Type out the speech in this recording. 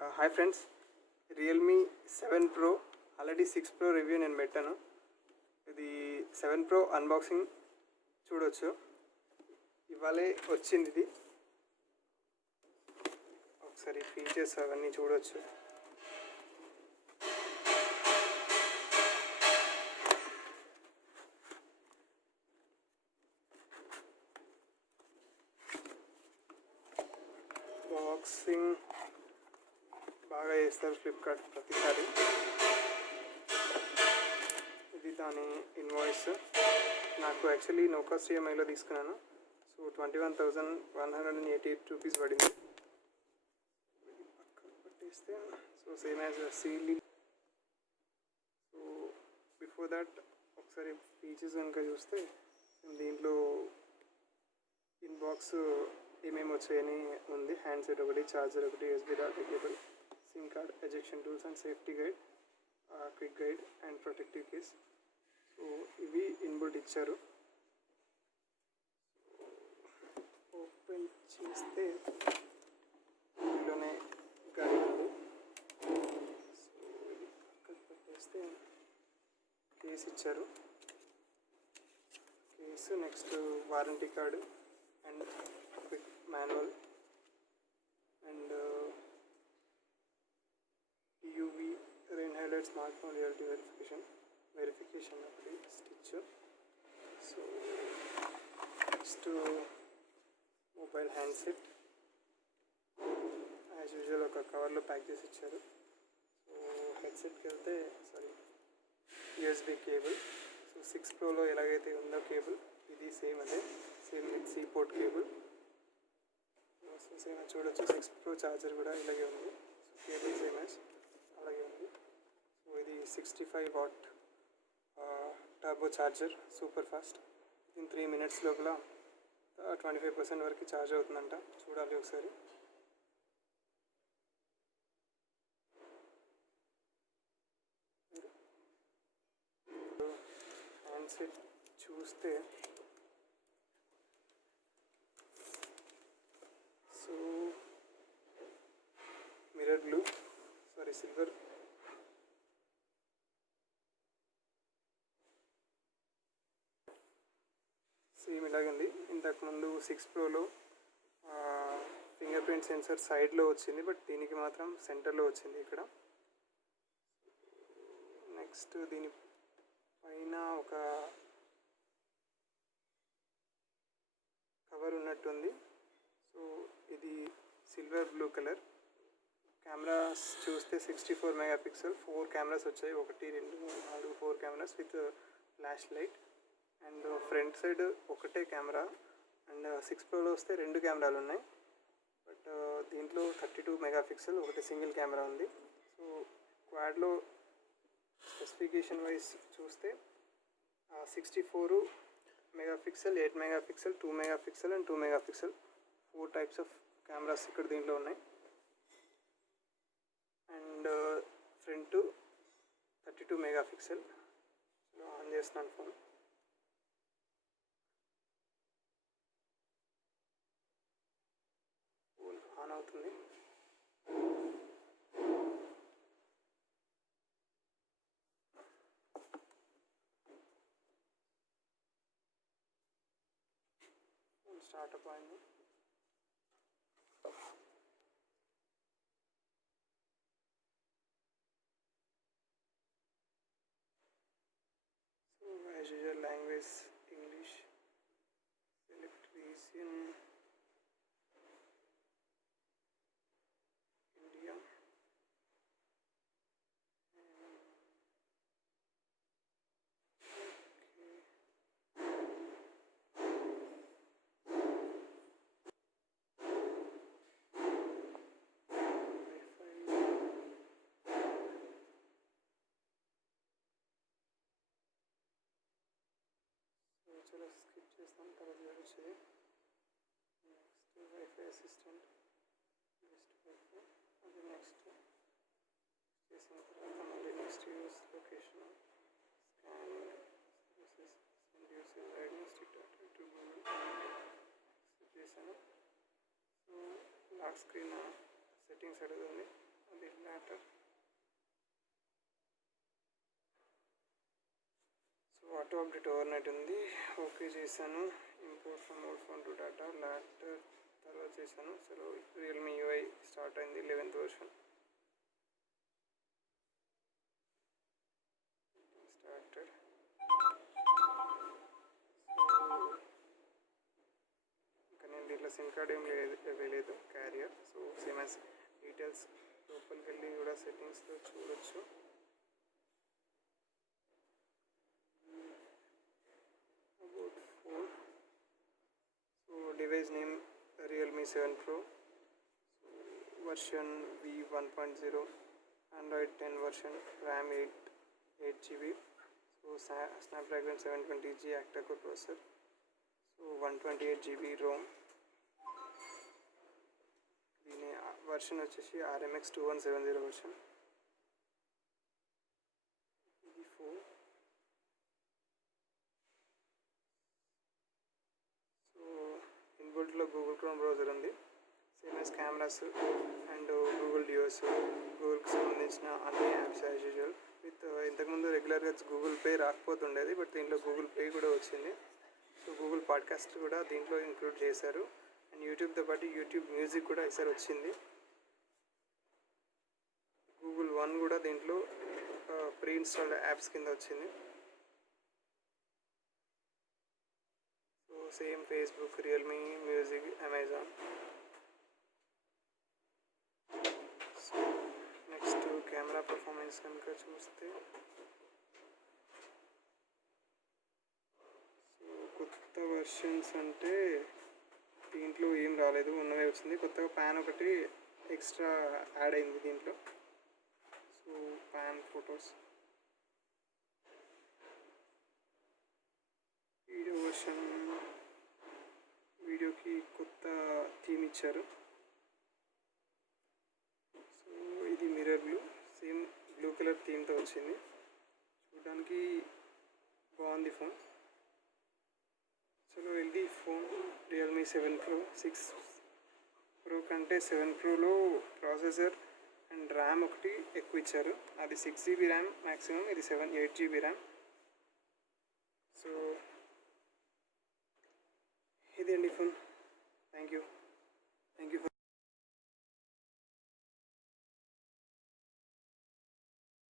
Hi friends, Realme 7 Pro already 6 Pro review నేను పెట్టాను. ఇది 7 Pro అన్బాక్సింగ్ చూడొచ్చు. ఇవాళే వచ్చింది ఇది. ఒకసారి ఫీచర్స్ అవన్నీ చూడొచ్చు. బాక్సింగ్ బాగా చేస్తారు ఫ్లిప్కార్ట్ ప్రతిసారి. ఇది దాని ఇన్వాయిస్. నాకు యాక్చువల్లీ నో కాస్ట్ ఈఎంఐలో తీసుకున్నాను. సో 21,188 రూపీస్ పడింది. పక్కన పట్టేస్తే so same as ceiling. So before that ఒకసారి ఫీచర్స్ కనుక చూస్తే దీంట్లో ఇన్బాక్స్ ఏమేమి వచ్చాయని ఉంది. హ్యాండ్సెట్ ఒకటి, ఛార్జర్ ఒకటి, USB data cable, SIM card, ejection tools and safety guide, quick guide and protective case. So ఇవి ఇన్బుల్ట్ ఇచ్చారు. ఓపెన్ చేస్తే ఇందులోనే గైడ్ ఉంది. సో ఇది పక్కన పెట్టేస్తే కేస్ ఇచ్చారు. Case, next warranty card and quick manual and UV rain highlight smartphone reality verification ఒకటి stitch. So next mobile handset as usual ఒక కవర్లో ప్యాక్ చేసి ఇచ్చారు. సో హెడ్సెట్కి వెళ్తే యూఎస్బీ కేబుల్. సో 6 Proలో ఎలాగైతే ఉందో కేబుల్, ఇది సేమ్ అదే, same with C port cable. So same చూడొచ్చు. 6 Pro ఛార్జర్ కూడా ఇలాగే ఉంది. సో కేబుల్ సేమ్ అలాగే ఉంది. సో ఇది 65 watt turbo charger, super fast. In 3 minutes లోపల 25% వరకు ఛార్జ్ అవుతుందంట. చూడాలి ఒకసారి. హ్యాండ్సెట్ చూస్తే so mirror blue, silver, same ఇలాగే ఉంది. ఇంతకుముందు 6 Proలో ఫింగర్ ప్రింట్ సెన్సర్ సైడ్లో వచ్చింది, బట్ దీనికి మాత్రం సెంటర్లో వచ్చింది ఇక్కడ. నెక్స్ట్ దీని పైన ఒక కవర్ ఉన్నట్టుంది. సో ఇది సిల్వర్ బ్లూ కలర్. కెమెరాస్ చూస్తే 64 MP, 4 కెమెరాస్ వచ్చాయి. 1, 2, 3, 4, 4 cameras with flash light. And front side ఒకటే కెమెరా. అండ్ 6 Proలో వస్తే 2 కెమెరాలు ఉన్నాయి, బట్ దీంట్లో 32 MP ఒకటి సింగిల్ కెమెరా ఉంది. సో క్వాడ్లో స్పెసిఫికేషన్ వైజ్ చూస్తే 64 MP, 8 MP, 2 MP అండ్ 2 MP, 4 టైప్స్ ఆఫ్ కెమెరాస్ ఇక్కడ దీంట్లో ఉన్నాయి. And front 32 MP. ఆన్ చేస్తున్నాను ఫోన్. ఫోన్ ఆన్ అవుతుంది. స్టార్ట్అప్ అయింది. So as usual language English. Select region India. చలో స్కిప్ చేస్తాం, తర్వాత వచ్చేది. Next wifi assistant, next wifi, అది నెక్స్ట్ చేసిన తర్వాత మళ్ళీ next use location, scan services, send usage diagnostic data to Google చేశాను. సో లాక్ స్క్రీన్ సెట్టింగ్స్ అడుగుతుంది. అది latter. So auto update overnight ఉంది, ఓకే చేశాను. Import from old phone to data later తర్వాత చేశాను. సో రియల్మీ యూఐ స్టార్ట్ అయింది 11th version started. ఇంకా నేను దీంట్లో సిమ్ కార్డ్ ఏం లేదు carrier. So same as details లోపలికి వెళ్ళి కూడా సెట్టింగ్స్లో చూడొచ్చు. About phone, so device name Realme 7 Pro, version V1.0, Android 10 version, RAM 8 GB, so Snapdragon 720G octa-core processor, so 128 GB ROM. దీని వర్షన్ వచ్చేసి RMX 2170 వర్షన్. ఇది ఫోన్. సో ఇన్బుల్ట్లో Google Chrome browser ఉంది, same as cameras and Google డియోస్, గూగుల్కి సంబంధించిన అన్ని apps as usual. With ఇంతకుముందు రెగ్యులర్గా గూగుల్ పే రాకపోతుండేది, బట్ దీంట్లో గూగుల్ పే కూడా వచ్చింది. సో గూగుల్ పాడ్కాస్ట్ కూడా దీంట్లో ఇంక్లూడ్ చేశారు. అండ్ యూట్యూబ్తో పాటు యూట్యూబ్ మ్యూజిక్ కూడా ఈసారి వచ్చింది. గూగుల్ వన్ కూడా దీంట్లో ప్రీ ఇన్స్టాల్డ్ యాప్స్ కింద వచ్చింది. So same Facebook, Realme music, Amazon. So next camera performance కనుక చూస్తే, సో కొత్త వర్షన్స్ అంటే దీంట్లో ఏం రాలేదు, ఉన్నవే వచ్చింది. కొత్తగా ప్యాన్ ఒకటి ఎక్స్ట్రా యాడ్ అయింది దీంట్లో. So pan photos, video version, వీడియోకి కొత్త థీమ్ ఇచ్చారు. సో ఇది mirror blue, same blue colour థీమ్తో వచ్చింది. చూడడానికి బాగుంది ఫోన్. చలో ఇది ఫోన్ రియల్మీ 7 Pro. 6 Pro కంటే 7 Proలో ప్రాసెసర్ అండ్ ర్యామ్ ఒకటి ఎక్కువ ఇచ్చారు. అది 6 GB ర్యామ్ మ్యాక్సిమం, ఇది 8 GB ర్యామ్. సో ఇది అండి ఫోన్. Thank you for